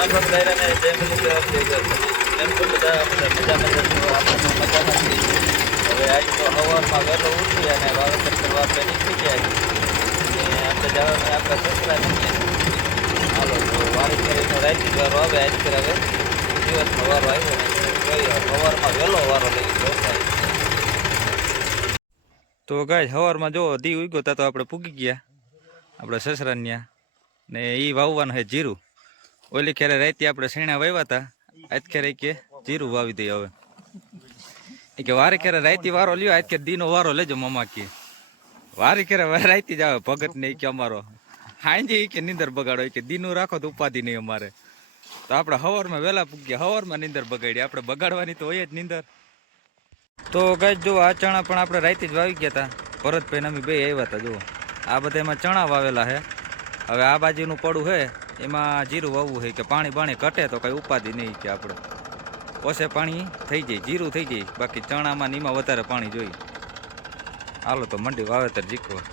રામભક્ત દાયરાને જય મુરલીધર કેમ છો બધા? આપણે મજામાં નથી. હવે આજ તો સવારમાં વહેલો ઉઠી અને વાવેતર કરવા આપણે નીકળી ગયા છીએ. આપણે જવાનું આપણા સસરા નથી. હાલો તો વારી કરીને રાઈતી વારો આવે આજ કરે હવે દિવસનો વારો આવ્યો ને સવારમાં વહેલો વારો લઈ ગયો. તો ગાય સવારમાં જો દી ઉગ્યો તા તો આપણે પૂગી ગયા આપણે સસરા ત્યાં ને એ વાવવાનું છે જીરું. ઓલી ખેરે રાઈતી આપણે શેણા વાવ્યા હતા આજ ખેરે કે જીરું વાવી દઈએ. હવે એ કે વારે ખેરે રાઈતી વારો લ્યો આજ કે દીનો વારો લેજો મામા કે વારે ખેરે રાઈતી જ આવે ભગત ને કે અમારો હાંજી કે નીંદર બગાડો કે દીનું રાખો તો ઉપાધિ નહીં અમારે. તો આપણે સવારમાં વહેલા પૂગ્યા સવારમાં નીંદર બગાડી આપણે બગાડવાની તો હોય જ નીંદર. તો ગાય જો આ ચણા પણ આપણે રાઈતી જ વાવી ગયા હતા ભરતભાઈ અમે બે આવ્યા હતા. જો આ બધા એમાં ચણા વાવેલા છે. હવે આ બાજુનું પડું છે એમાં જીરું વાવવું છે કે પાણી ઘટે તો કઈ ઉપાધિ નહીં કે આપણે ઓછે પાણી થઈ જાય જીરું થઈ જાય. બાકી ચણામાં નીમાં વધારે પાણી જોઈએ. હાલો તો મંડી વાવેતર જીકવા.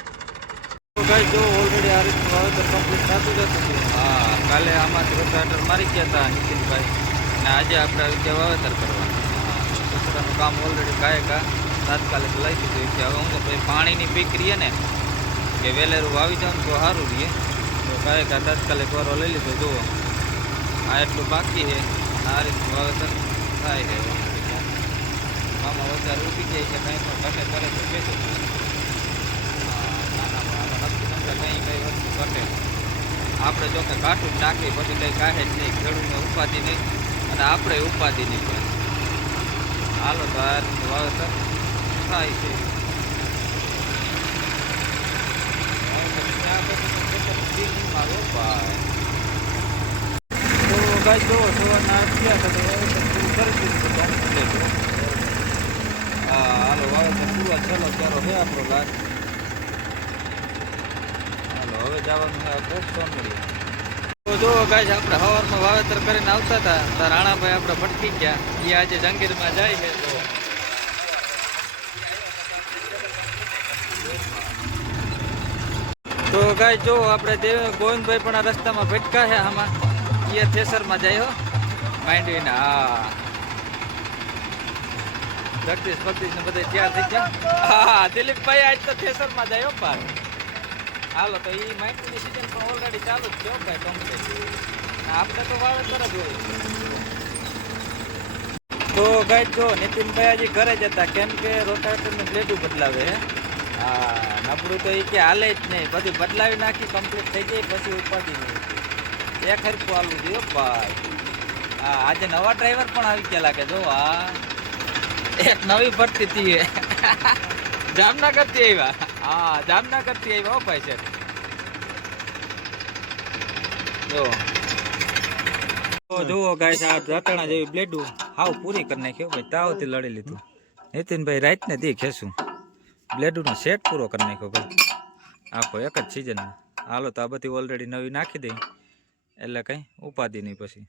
તો ગાય જો ઓલરેડી આ રીતનું વાવેતર કમ્પ્લીટ થતું જ હતું. હા કાલે આમાંથી રોટાવેટર મારી ગયા હતા નીતિનભાઈ અને આજે આપણે આવી ગયા વાવેતર કરવા. સસરાનું કામ ઓલરેડી કાંઈ તાત્કાલિક લઈ દીધું કે હવે હું તો ભાઈ પાણીની પીક રહીએ ને કે વેલેરું વાવી જાઉં તો સારું રહીએ. તો કાંઈ તાત્કાલિક વારો લઈ લીધો. જુઓ આ એટલું બાકી છે આ રીતનું વાવેતર થાય છે. આમાં વધારે ઉઠી જાય કે કંઈ પણ ઘટે કરે તો કહેતો નાના કંઈ વસ્તુ ઘટે આપણે જો કે કાઠું જ નાખીએ પછી કંઈ કાઢે જ નહીં. ખેડૂતને ઉપાધિ નહીં અને આપણે ઉપાધિ નહીં પડે. હાલો તો આ રીતનું વાવેતર થાય છે. તો ગાય જો સવારના થયા હતા તો વાવેતર પૂરું કરી દીધું કમ્પ્લીટ. હા હાલો વાવેતર પૂરો છેલ્લો ક્યારો છે આપણો લાગ. હાલો હવે જવાનું છે કોક સોનડી. તો જો ગાય આપણે સવારમાં વાવેતર કરીને આવતા હતા તાર રાણાભાઈ આપણે ભટકી ગયા. એ આજે જંગીરમાં જાય છે. તો ગાય જો આપણે ગોવિંદભાઈ પણ આ રસ્તામાં ભટકા છે. આમાં એ થેસરમાં જાય હો માંડવીને. હા જગદીશ બગદીશ ને બધા તૈયાર થઈ ગયા. હા દિલીપભાઈ આજ તો થેસરમાં જાય હો પાર. હાલો તો એ માંડવીની સિઝન પણ ઓલરેડી ચાલુ જ છે ભાઈ કમ્પ્લીટ. આપણે તો વાવેતર જ હોય. તો ગાય જો નીતિનભાઈ હજી ઘરે જ હતા કેમ કે રોટાવેટરનું બ્લેડું બદલાવે હે. હા નબળું તો એ કે હાલે જ નહીં. બધું બદલાવી નાખી કમ્પ્લીટ થઈ જાય પછી ઉપાધિ નહીં. એક હરખું હાલવું જોઈએ ભાઈ. હા આજે નવા ડ્રાઈવર પણ આવી ગયા લાગે. જો હા એક નવી ભરતી હતી જામનગરથી આવ્યા. હા જામનગરથી આવ્યા હો ભાઈ છે. જો જુઓ ગાય આ રતણા જેવી બ્લેડું હાવ પૂરી કરી નાખ્યો ભાઈ. તાવથી લડી લીધું નીતિનભાઈ. રાત ને દી ખેંચું બ્લેડુનો સેટ પૂરો કરી નાખ્યો ભાઈ આખો એક જ સિઝનમાં. હાલો તો આ બધી ઓલરેડી નવી નાખી દઈ એટલે કંઈ ઉપાધિ નહીં. પછી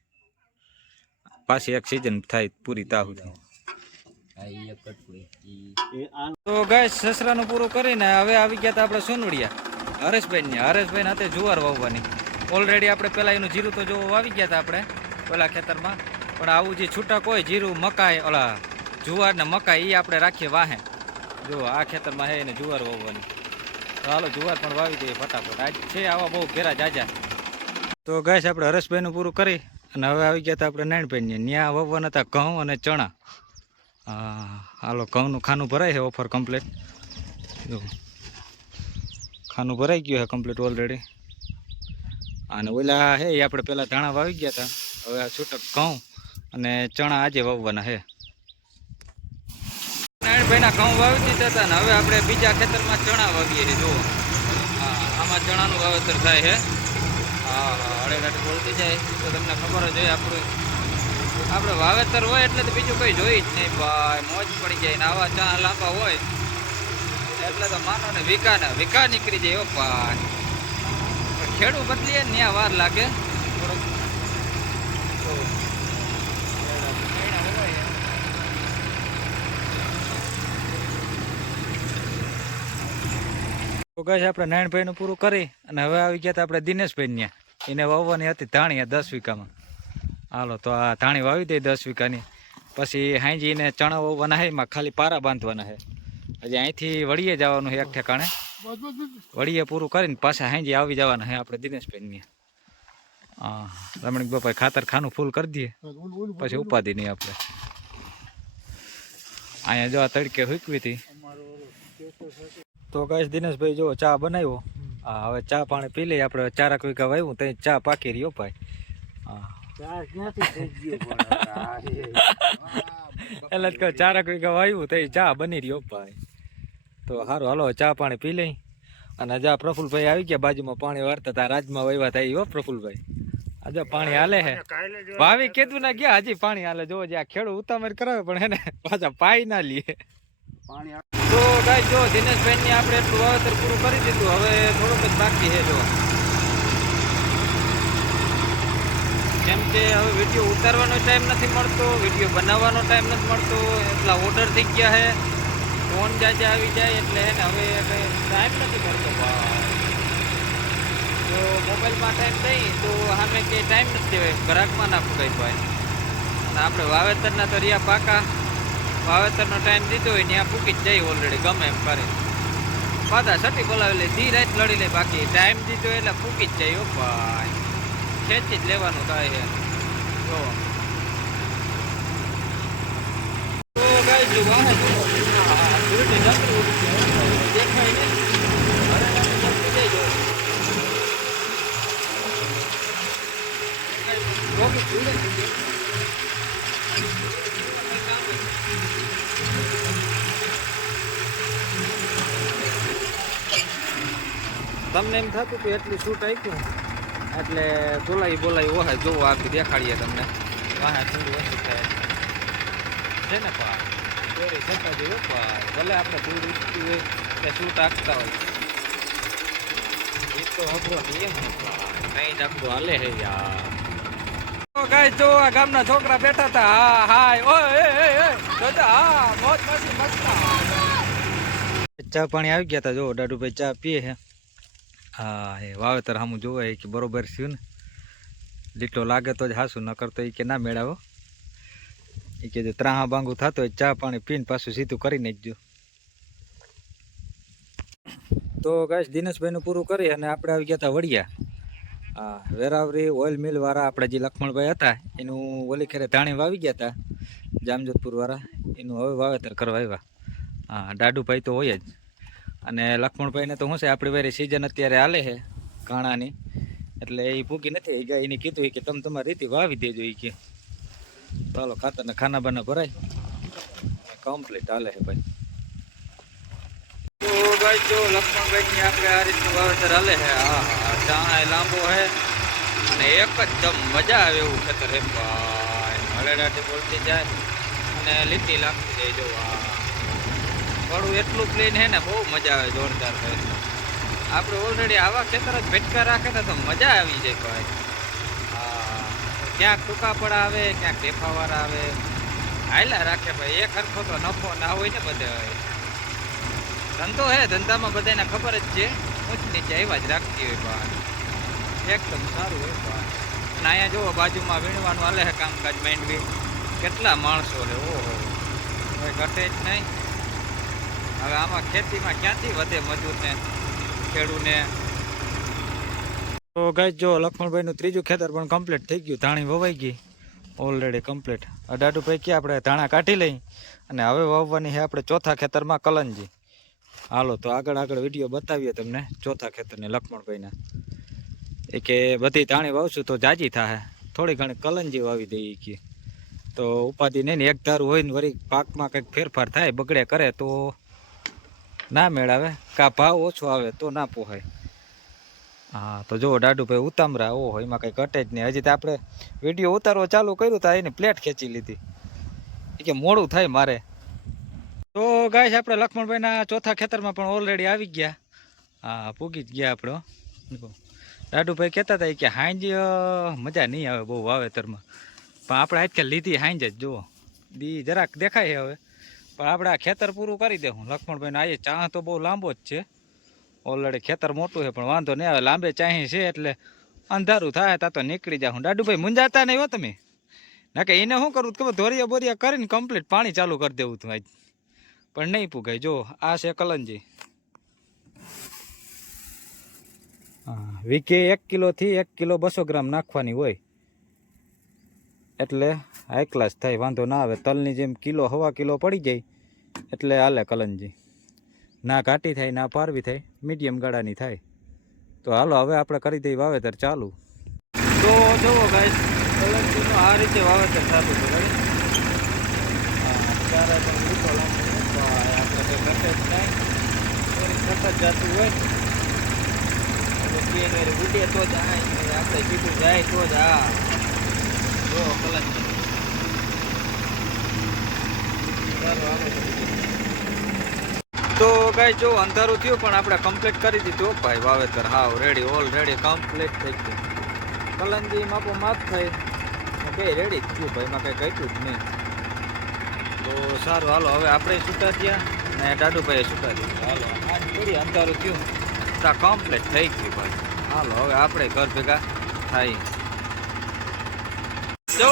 પાછી એક સિઝન થાય પૂરી તાહુથી. તો ગાય સસરાનું પૂરું કરીને હવે આવી ગયા હતા આપણે સોનવડિયા હરેશભાઈ ને. હરેશભાઈ હાથે જુવાર વાવવાની ઓલરેડી આપણે પેલા એનું જીરું તો જો વાવી ગયા હતા આપણે પેલા ખેતરમાં. પણ આવું જે છૂટક હોય જીરું મકાઈ ઓલા જુવાર ને મકાઈ એ આપણે રાખીએ વાહે. જો આ ખેતરમાં હે એને જુવાર વાવવાની. તો હાલો જુવાર પણ વાવી દઈએ ફટાફટ. આજ છે આવા બહુ ઘેરા જાજા. તો ગાય આપણે હરેશભાઈનું પૂરું કરી અને હવે આવી ગયા હતા આપણે નારાયણભાઈને. ત્યાં વાવવાના હતા ઘઉં અને ચણા. હાલો ઘઉંનું ખાનું ભરાય છે ઓફર કમ્પ્લીટ. જો ખાનું ભરાઈ ગયું છે કમ્પ્લીટ ઓલરેડી. અને ઓલા હે એ આપણે પેલા ધાણા વાવી ગયા હતા. હવે આ છૂટક ઘઉં અને ચણા આજે વાવવાના છે. નારાયણભાઈના ઘઉં વાવી દીધા હતા ને હવે આપણે બીજા ખેતરમાં ચણા વાવીએ છીએ. જુઓ હા આમાં ચણાનું વાવેતર થાય છે. હા હા અડેગાડી બોલતી જાય તો તમને ખબર જ હોય આપણે વાવેતર હોય એટલે તો બીજું કંઈ જોઈ જ નહીં ભાઈ. મોજ પડી જાય ને આવા ચણા લાંબા હોય એટલે તો માનો ને વિકા નીકળી જાય. ઓ ભાઈ ખેડૂ બદલીએ ને ત્યાં વાર લાગે થોડોક. તો ગાય આપણે નારાયણભાઈનું પૂરું કરી અને હવે આવી ગયા હતા આપણે દિનેશભાઈ ત્યાં. એને વાવવાની હતી ધાણી 10 વીઘામાં. હાલો તો આ ધાણી વાવી દે 10 વીઘાની. પછી હાંજીને ચણા વાવવાના છે, એમાં ખાલી પારા બાંધવાના છે. હજી અહીંથી વળીએ જવાનું છે એક ઠેકાણે. વળીએ પૂરું કરીને પાછા હાંજી આવી જવાના છે આપણે દિનેશભાઈની. હા, રમણીક બાપા ખાતર ખાનું ફૂલ કરી દઈએ પછી ઉપાધિ નહીં આપણે. અહીંયા જો આ તડકે હુકવી હતી. તો ગાઈસ દિનેશભાઈ જો ચા બનાવ્યો. હા, હવે ચા પાણી પી લઈએ આપણે. 4 વીઘા વાવ્યું તો ચા પાકી રહ્યો ભાઈ. હા, એટલે જ કહું 4 વીઘા વાવ્યું તો ચા બની રહ્યો ભાઈ. તો સારું, હાલો ચા પાણી પી લઈ. અને જા પ્રફુલભાઈ આવી ગયા બાજુમાં પાણી વાળતા હતા. રાજમાં વાવ્યા હતા હો પ્રફુલભાઈ. આજે પાણી હાલે હે. વાવી કીધું ના ગયા, હજી પાણી હાલે. જો જ્યાં ખેડૂત ઉતામર કરાવે પણ હે ને પાછા પાઈ ના લે પાણી. તો ગાઈસ જો દિનેશભાઈ ની આપણે એટલું વાવેતર પૂરું કરી દીધું. હવે થોડુંક જ બાકી છે. જો કેમ કે હવે વિડીયો ઉતારવાનો ટાઈમ નથી મળતો, વિડીયો બનાવવાનો ટાઈમ નથી મળતો. એટલા ઓર્ડર થઈ ગયા છે, ફોન જાજા આવી જાય એટલે હે ને હવે ટાઈમ નથી મળતો. તો મોબાઈલમાં ટાઈમ નહીં તો સામે કે ટાઈમ નથી દેવાય, ગ્રાહકમાં ના ફૂગાય ભાઈ. અને આપણે વાવેતરના તો રહ્યા પાકા. વાવેતરનો ટાઈમ દીધો હોય ત્યાં ફૂકી જ જાય ઓલરેડી ગમે એમ કરે. પાછા સટી બોલાવી લે, ધી રાત લડી લે. બાકી ટાઈમ દીધો એટલે ફૂકી જ જાય હો ભાઈ. ખેંચી જ લેવાનું થાય છે. તો ગાઈસ જો વાહે દેખાય ને તમને એમ થતું કે એટલું શૂટ આપ્યું એટલે બોલાઈ ઓહે જોવો આગળ દેખાડીએ તમને. વાહે થોડી વસ્તુ થાય છે ને પા ચોરી થતા જોઈએ ભાઈ. ભલે આપણે દૂર ઉઠતી હોય કે શૂટ આપતા હોય એ તો અઘરો નિયમ ને ભાઈ, કઈ જ આપણું હાલે હે યાર. ગાઈસ જો આ ગામના છોકરા બેઠા હતા. હા હાય ઓય દાદા હા મોજ મસ્તી મસ્ત. ચા પાણી આવી ગયા હતા. જો દાદુભાઈ ચા પીએ છે. હા, એ વાવેતર સામું જોવે કે બરોબર થયું ને. લીટો લાગે તો જ હાસું, ન કરતો એ કે ના મેળાવો. એ કે જો ત્રાહા બાંગું થતો હોય ચા પાણી પીને પાછું સીધું કરી નાખજો. તો ગાઈસ દિનેશભાઈનું પૂરું કરી અને આપણે આવી ગયા હતા વડિયા. હા, વેરાવરી ઓઇલ મિલ વાળા આપણે જે લક્ષ્મણભાઈ હતા એનું ઓલી ખેરે ધાણી વાવી ગયા હતા જામજોધપુર વાળા, એનું હવે વાવેતર કરવા આવ્યા. હા, દાદુભાઈ તો હોય જ. અને લક્ષ્મણભાઈને તો શું છે આપણી વારી સિઝન અત્યારે હાલે છે ઘાણાની, એટલે એ ભૂકી નથી. એ એને કીધું કે તમે તમારી રીતે વાવી દેજો. એ કે ચાલો ખાતરના ખાના બાના ભરાય કમ્પ્લીટ હાલે છે ભાઈ. તો ભાઈ જો લક્ષ્મણભાઈની આપણે આ રીતનું વાવેતર હાલે છે. હા હા, ચાણા લાંબો છે અને એક જ દમ મજા આવે એવું ખેતર છે ભાઈ. હળેડાટી બોલતી જાય અને લીટી લાગતી જાય. જો થોડું એટલું પ્લેન છે ને બહુ મજા આવે જોરદાર ભાઈ. આપણે ઓલરેડી આવા ખેતર જ ભેટકા રાખે ને તો મજા આવી જાય ભાઈ. હા, ક્યાંક ટૂંકા પડા આવે, ક્યાંક ટેફાવાળા આવે, હાયલા રાખે ભાઈ. એક હરખો તો નફો ના હોય ને બધે. ધંધો હે, ધંધામાં બધાને ખબર જ છે ઊંચ નીચે આવ્યા જ રાખતી હોય ભાઈ. એકદમ સારું હોય ભાઈ. અને અહીંયા જુઓ બાજુમાં વીણવાનું હાલે છે કામકાજ માંડવી. કેટલા માણસો છે, ઓહો કોઈ ઘટે જ નહીં. હવે આમાં ખેતીમાં ક્યાંથી વધે મજૂરને ખેડૂને. તો ગાઈસ જો લક્ષ્મણભાઈનું ત્રીજું ખેતર પણ કમ્પ્લીટ થઈ ગયું. ધાણી વવાઈ ગઈ ઓલરેડી કમ્પ્લીટ. દાદુભાઈ કે આપણે ધાણા કાઢી લઈ અને હવે વાવવાની છે આપણે ચોથા ખેતરમાં કલંજી. હાલો તો આગળ વિડીયો બતાવીએ તમને ચોથા ખેતરને લક્ષ્મણભાઈના. એ કે બધી ધાણી વાવશું તો જાજી થાય, થોડી ઘણી કલંજી વાવી દઈએ કે તો ઉપાધિ નહીં ને. એક ધારું હોય ને વળી પાકમાં કંઈક ફેરફાર થાય બગડે કરે તો ના મેળાવે, કા ભાવ ઓછો આવે તો ના પોહાય. હા, તો જો દાદુભાઈ ઉતામરા ઓહો એમાં કંઈ ઘટે જ નહીં. હજી તો આપણે વિડીયો ઉતારવા ચાલુ કર્યું તો એની પ્લેટ ખેંચી લીધી. એ કે મોડું થાય મારે. તો ગાઈસ આપણે લક્ષ્મણભાઈના ચોથા ખેતરમાં પણ ઓલરેડી આવી ગયા. હા, પૂગી જ ગયા આપણો. દાદુભાઈ કહેતા હતા કે હાંજ મજા નહીં આવે બહુ વાવેતરમાં, પણ આપણે આજકાલ લીધી હાંજ જ જુઓ દી જરાક દેખાય છે હવે. પણ આપણે આ ખેતર પૂરું કરી દેવું લક્ષ્મણભાઈને. આ ચા તો બહુ લાંબો જ છે ઓલરેડી. ખેતર મોટું છે પણ વાંધો નહીં આવે. લાંબે ચાહી છે એટલે અંધારું થાય તા તો નીકળી જાઉં. દાદુભાઈ મુંજાતા નહીં હો તમે. ના કે એને શું કરવું ખબર, ધોરિયા બોરિયા કરીને કમ્પ્લીટ પાણી ચાલુ કરી દેવું હતું આજ, પણ નહીં પુગાય. જો આ છે કલંજી. હા, વીઘે 1 કિલોથી 1 કિલો 200 ગ્રામ નાખવાની હોય એટલે હાઈ ક્લાસ થાય, વાંધો ના આવે. તલની જેમ કિલો 1.25 કિલો પડી જાય એટલે હાલે કલંજી. ના ઘાટી થાય ના પારવી થાય, મીડિયમ ગાળાની થાય. તો હાલો હવે આપણે કરી દઈએ વાવેતર ચાલુ. તો જુઓ ગાઈસ, કલંજીનું આ રીતે વાવેતર ચાલુ છે. ત્યારે પણ લીધો લાંબો તો આપણે કંઈ ઘટે જ નહીં, થોડી સતત જતું હોય એટલે ઉડે તો જ આપણે સીધું જાય તો જ. હા જો કલંજી તો ગાય જો અંધારું થયું પણ આપણે કમ્પ્લીટ કરી દીધું ભાઈ વાવેતર. હાવ રેડી, ઓલરેડી કમ્પ્લીટ થઈ ગયું. કલંજી માપો માપ થઈ બે રેડી થયું ભાઈ, એમાં કંઈ ઘટ્યું જ નહીં. તો સારું હાલો હવે આપણે છૂટા થયા ને દાદુભાઈએ છૂટા થયા. હાલો આજ થોડી અંધારું થયું તા કમ્પ્લીટ થઈ ગયું ભાઈ. હાલો હવે આપણે ઘર ભેગા થાય. જો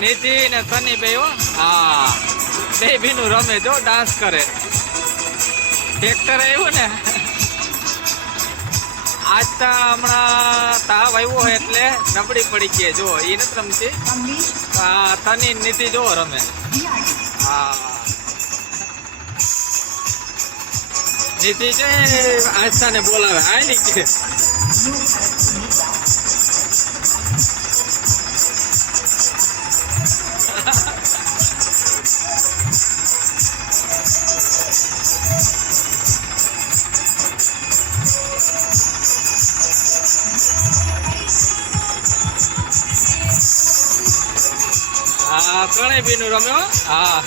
નીતિ ને સની બે હો, હા બે ભીનું રમે જો, ડાન્સ કરે. ટ્રેક્ટર આવ્યું ને આજ તા હમણાં તાવ આવ્યો હોય એટલે નબળી પડી ગઈ. જો એ નથી રમતી, તની નીતિ જો રમે. હા નીતિ છે આસ્થાને બોલાવે, હા નીતિ. હા ત્રણેય બીનું રમ્યો. હા